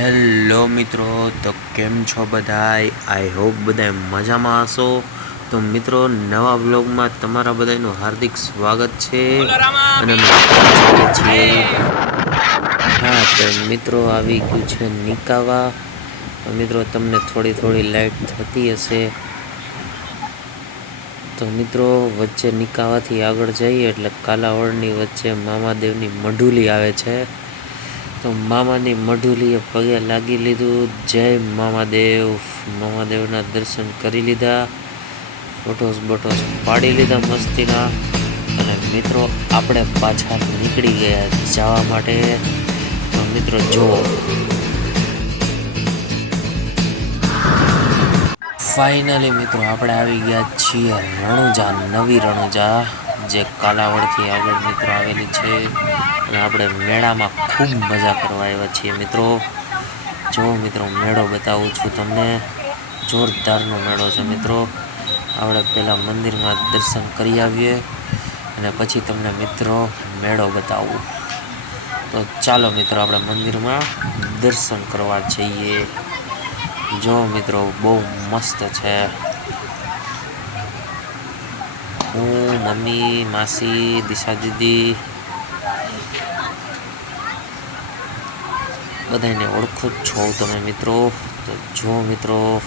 Hello મિત્રો, તો કેમ છો બધાય? આઈ હોપ બધાય મજામાં હશો. તો મિત્રો, નવા બ્લોગમાં તમારા બધાનું હાર્દિક સ્વાગત છે. અને હા, તો મિત્રો, આવી ગયું છે નિકાવા. મિત્રો, તમને થોડી થોડી લાઈટ થતી હશે. તો મિત્રો, વચ્ચે નિકાવાથી આગળ જઈએ એટલે કાલાવડની વચ્ચે મામાદેવની મઢુલી આવે છે. તો મામાની મઢુલીએ પગે લાગી લીધું. જય મામાદેવ. મામાદેવના દર્શન કરી લીધા. ફોટોસ બોટોસ પાડી લીધા મસ્તીના. અને મિત્રો, આપણે પાછા નીકળી ગયા જવા માટે. તો મિત્રો, જુઓ. ફાઇનલી મિત્રો, આપણે આવી ગયા છીએ રણુજા, નવી રણુજા. જે કાલાવડથી આગળ મિત્રો આવેલી છે. અને આપણે મેળામાં ખૂબ મજા કરવા આવ્યા છીએ મિત્રો. જો મિત્રો મેળો બતાવું છું તમને. જોરદારનો મેળો છે મિત્રો. આપણે પહેલાં મંદિરમાં દર્શન કરી આવીએ અને પછી તમને મિત્રો મેળો બતાવું. તો ચાલો મિત્રો આપણે મંદિરમાં દર્શન કરવા જઈએ. જો મિત્રો બહુ મસ્ત છે. હું, મમ્મી, માસી દિશા દીદી બધાને ઓળખો જ છો તમે મિત્રો. તો જો મિત્રો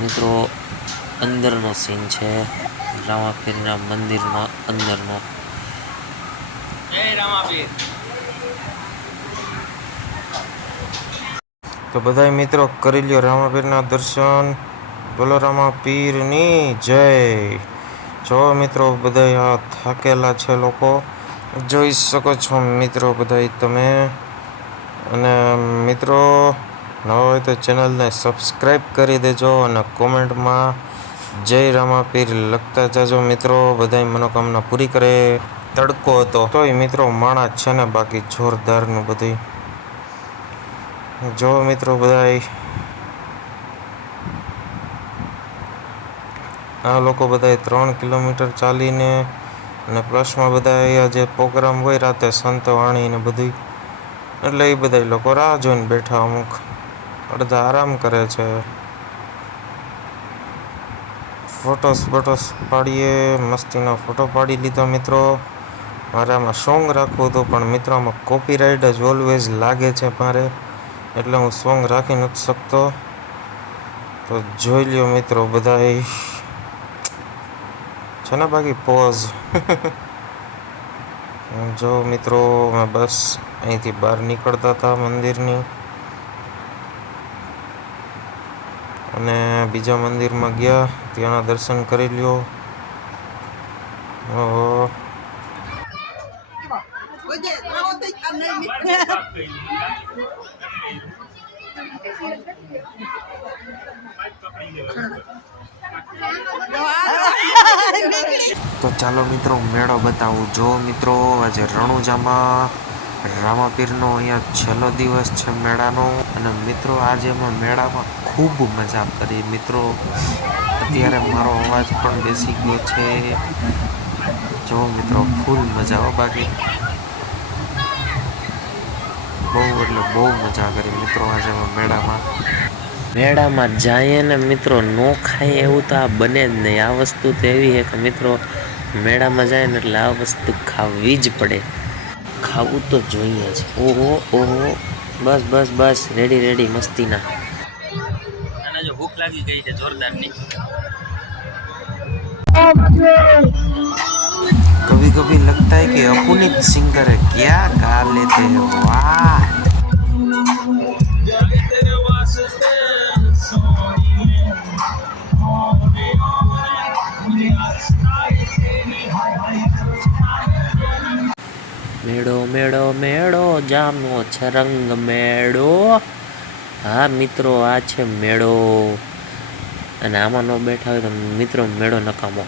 મિત્રો, અંદરનો સીન છે. રામાપીરના મંદિરમાં અંદરનો. તો બધાય મિત્રો કરી લ્યો રામાપીરના દર્શન. બોલો રામા પીરની જય. જો મિત્રો બધાય આ થાકેલા છે લોકો, જોઈ શકો છો મિત્રો બધાય તમે. અને મિત્રો ન હોય તો ચેનલને સબસ્ક્રાઈબ કરી દેજો અને કોમેન્ટમાં જય રામાપીર લખતા જાજો મિત્રો. બધાય મનોકામના પૂરી કરે. તડકો હતો. તોય મિત્રો માણા છે ને બાકી જોરદારનું બધું જો મિત્રો બધાય આ લોકો બધાય ત્રણ કિલોમીટર ચાલીને અને પ્લસમાં બધા અહીંયા જે પ્રોગ્રામ હોય રાતે સંત વાણીને બધું એટલે એ બધા લોકો રાહ જોઈને બેઠા અમુક. અડધા આરામ કરે છે. ફોટોસ બોટોસ પાડીએ, મસ્તીનો ફોટો પાડી લીધો મિત્રો. મારે આમાં સોંગ રાખવું હતું, પણ મિત્રો આમાં કોપીરાઇટ જ ઓલવેઝ લાગે છે મારે, એટલે હું સોંગ રાખી નથી શકતો. તો જોઈ લ્યો મિત્રો બધા છે બાકી પોઝ જો મિત્રો અમે બસ અહીંથી બહાર નીકળતા હતા મંદિરની અને બીજા મંદિરમાં ગયા ત્યાંના દર્શન કરી લ્યો Thank Nelly. તો ચાલો મિત્રો, મેળો બતાવું. જો મિત્રો, આજે રણુજામાં રામાપીરનો અહીંયા છેલ્લો દિવસ છે મેળાનો. અને મિત્રો, આજે અમે મેળામાં ખૂબ મજા કરી. મિત્રો, અત્યારે મારો અવાજ પણ બેસી ગયો છે. જો મિત્રો, ફૂલ મજા હો બાકી. બહુ એટલે બહુ મજા કરી મિત્રો, આજે અમે મેળામાં. મેળામાં જાય ને મિત્રો ન ખાય એવું તો આ બને જ નહીં. આ વસ્તુ તો એવી છે કે મિત્રો મેળામાં જાય ને એટલે આ વસ્તુ ખાવી જ પડે. ખાવું તો જોઈએ જ. ઓહો ઓહો. બસ બસ બસ. રેડી રેડી મસ્તીના. જો ભૂખ લાગી ગઈ છે જોરદારની. કભી કભી લગતા કે અપુનિત સિંગર ક્યાં કા લેતે વાહ! મેળો મેળો મેળો, જામનો છે રંગ મેળો. હા, મિત્રો, આ છે મેળો. અને આમાં ન બેઠા હોય તો મિત્રો, મેળો નકામો.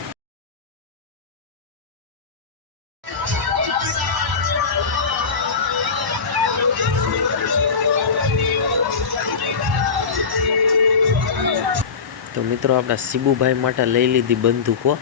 તો મિત્રો, આપણા શિબુભાઈ માટે લઈ લીધી બંદૂકો